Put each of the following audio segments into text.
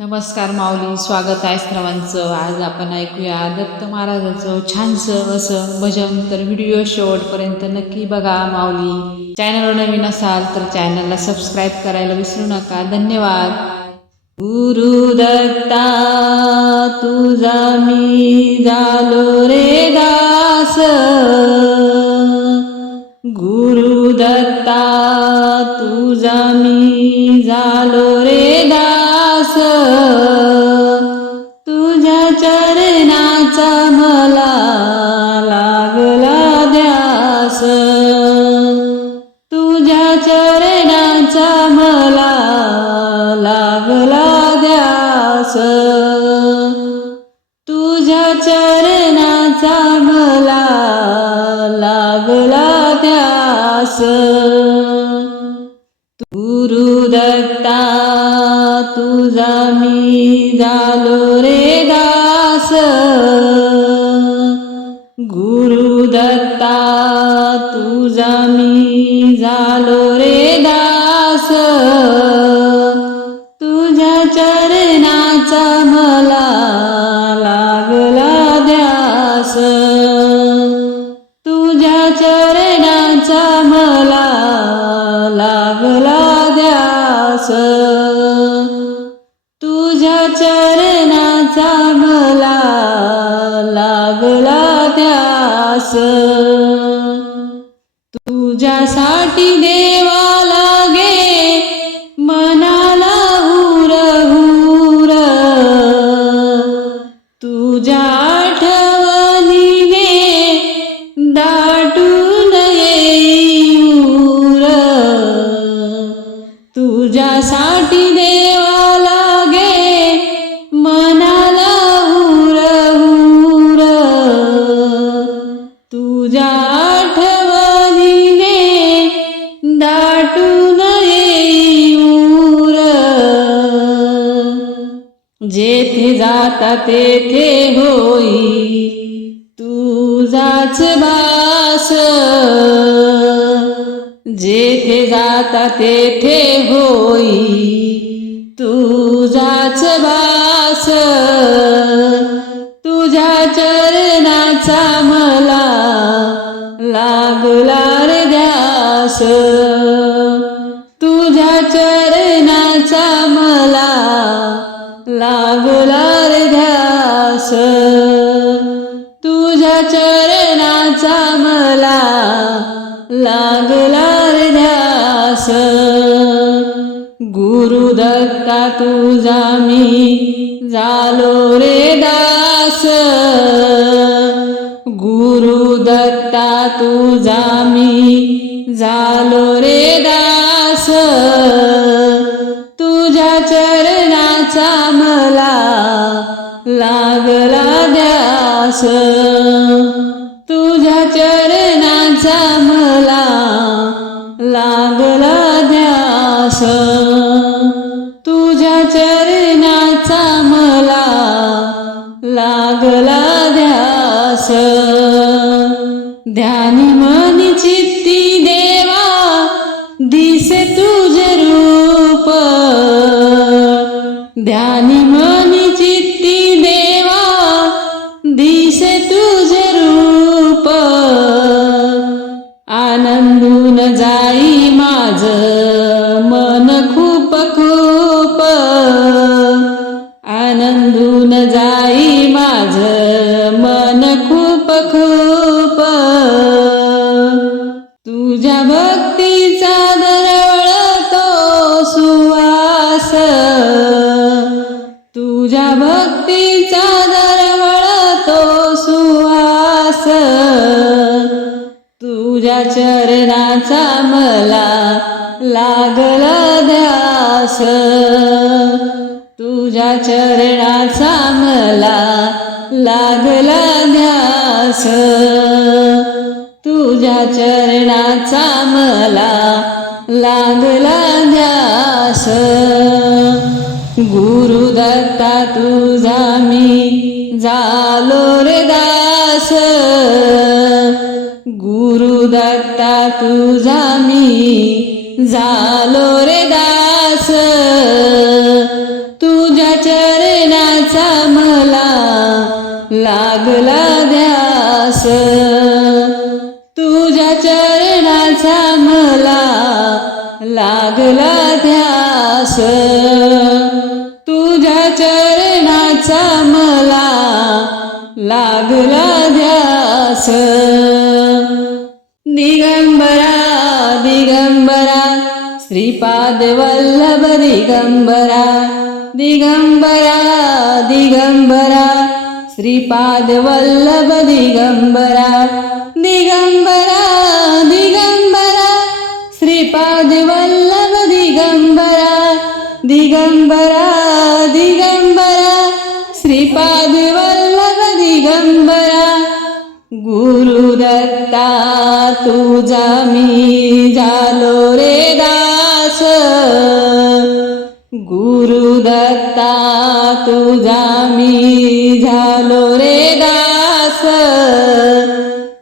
नमस्कार माऊली स्वागत आहे सर्वांचं. आज आपण ऐकूया दत्त महाराजांचं छानसं असं भजन. तर व्हिडिओ शेवटपर्यंत नक्की बघा माऊली. चॅनलवर नवीन असाल तर चॅनलला सबस्क्राईब करायला विसरू नका. धन्यवाद. गुरु दत्ता तुझा मी झालो रे दास. गुरु दत्ता तुझा मी झालो रे दास. तुझ्या चरणाचा मला लागला द्यास तुझ्या चरणाचा मला लागला द्यास तुझ्या चरणाचा मला लागला ध्यास. मी झालो रे दास. गुरु दत्ता तुझा मी झालो रे तुझ्या सा आता तेथे होई तुझाच भास जेथे जाता तेथे होई तुझाच भास तुझ्या चरणाचा मला लागला रे ध्यास. ध्यास गुरु दत्ता तुझा मी झालो रे दास. गुरु दत्ता तुझा मी झालो रे दास. तुझ्या चरणाचा मला लागला द्यास ध्यास ध्यानी मनी चित्ती देवा दिसे तुझ रूप. ध्यानी मनी चित्ती देवा दिसे तुझ रूप. आनंदून जाई माझ. चरणाचा मला लागला ध्यास. तुझ्या चरणाचा मला लागला ध्यास. तुझ्या चरणाचा मला लागला ध्यास. गुरुदत्ता तुझा मी झालो रे दास. गुरुदत्ता तुझा मी झालो रे दास. तुझ्या चरणाचा मला लागला द्यास तुझ्या चरणाचा मला लागला द्यास तुझ्या चरणाचा मला लागला ध्यास. श्रीपाद वल्लभ दिगंबरा दिगंबरा दिगंबरा। श्रीपाद वल्लभ दिगंबरा दिगंबरा दिगंबरा। श्रीपाद वल्लभ दिगंबरा दिगंबरा दिगंबरा। श्रीपाद वल्लभ दिगंबरा गुरुदत्ता तुझा मी जालो रे। गुरुदत्ता तुझा मी झालो रे दास.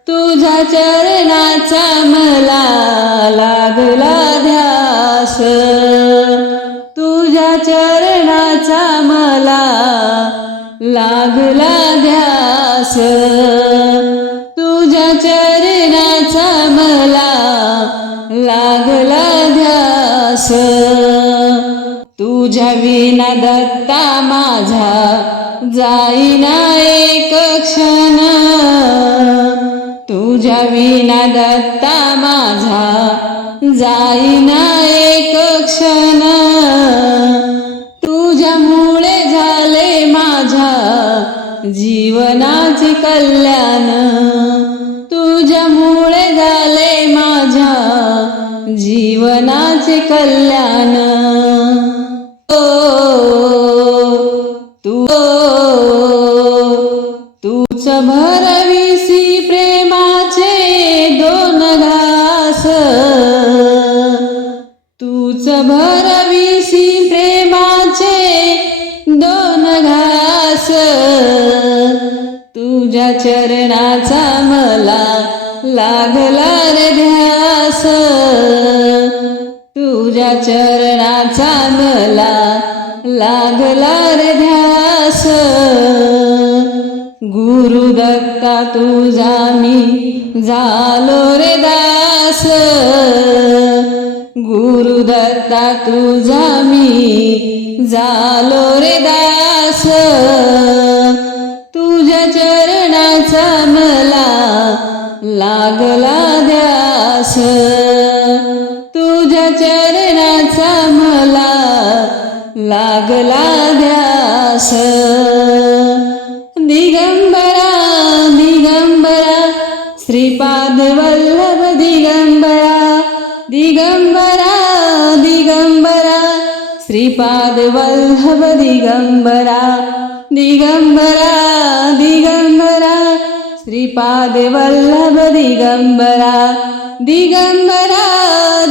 तुझ्या चरणाचा मला लागला ध्यास. तुझ्या चरणाचा मला लागला ध्यास. तुझ्या विना दत्ता माझा जाईना एक क्षण. तुझ्या विना दत्ता माझा जाईना एक क्षण. तुझ्यामुळे झाले माझ्या जीवनाचे कल्याण. तुझ्यामुळे झाले माझ्या जीवनाचे कल्याण. भरविसी प्रेमाचे दोन घास. तूच भरविसी प्रेमाचे दोन घास. तुझ्या चरणाचा मला लागला रे ध्यास. तुझ्या चरणाचा मला लागला गुरुदत्ता तुझा मी झालो रे दास. गुरुदत्ता तुझा मी झालो रे दास. तुझ्या चरणाचा मला लागला द्यास तुझ्या चरणाचा मला लागला द्यास दिगंबरा दिगंबरा श्रीपाद वल्लभ दिगंबरा दिगंबरा दिगंबरा श्रीपाद वल्लभ दिगंबरा दिगंबरा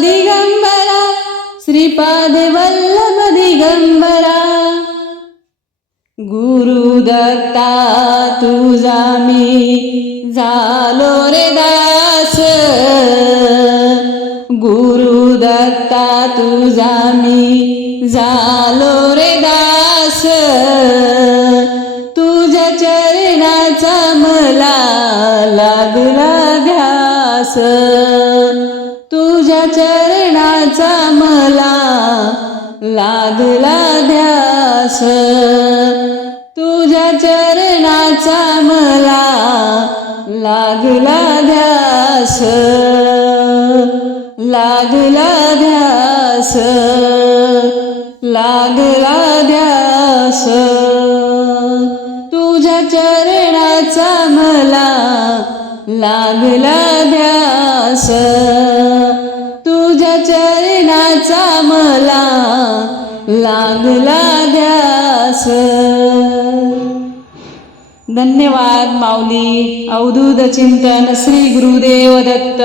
दिगंबरा श्रीपाद वल्लभ दिगंबरा। गुरुदत्ता तुझा मी झालो रे दास। दत्ता तुझा मी झालो रे दास. तुझ्या चरणाचा मला लागला ध्यास. तुझ्या चरणाचा मला लागला ध्यास. तुझ्या चरणाचा मला लागला ध्यास. लागला ध्यास लागला ध्यास तुझ्या चरणाचा मला लागला ध्यास तुझ्या चरणाचा मला लागला ध्यास धन्यवाद माऊली अवधूत चिंतन श्री गुरुदेव दत्त.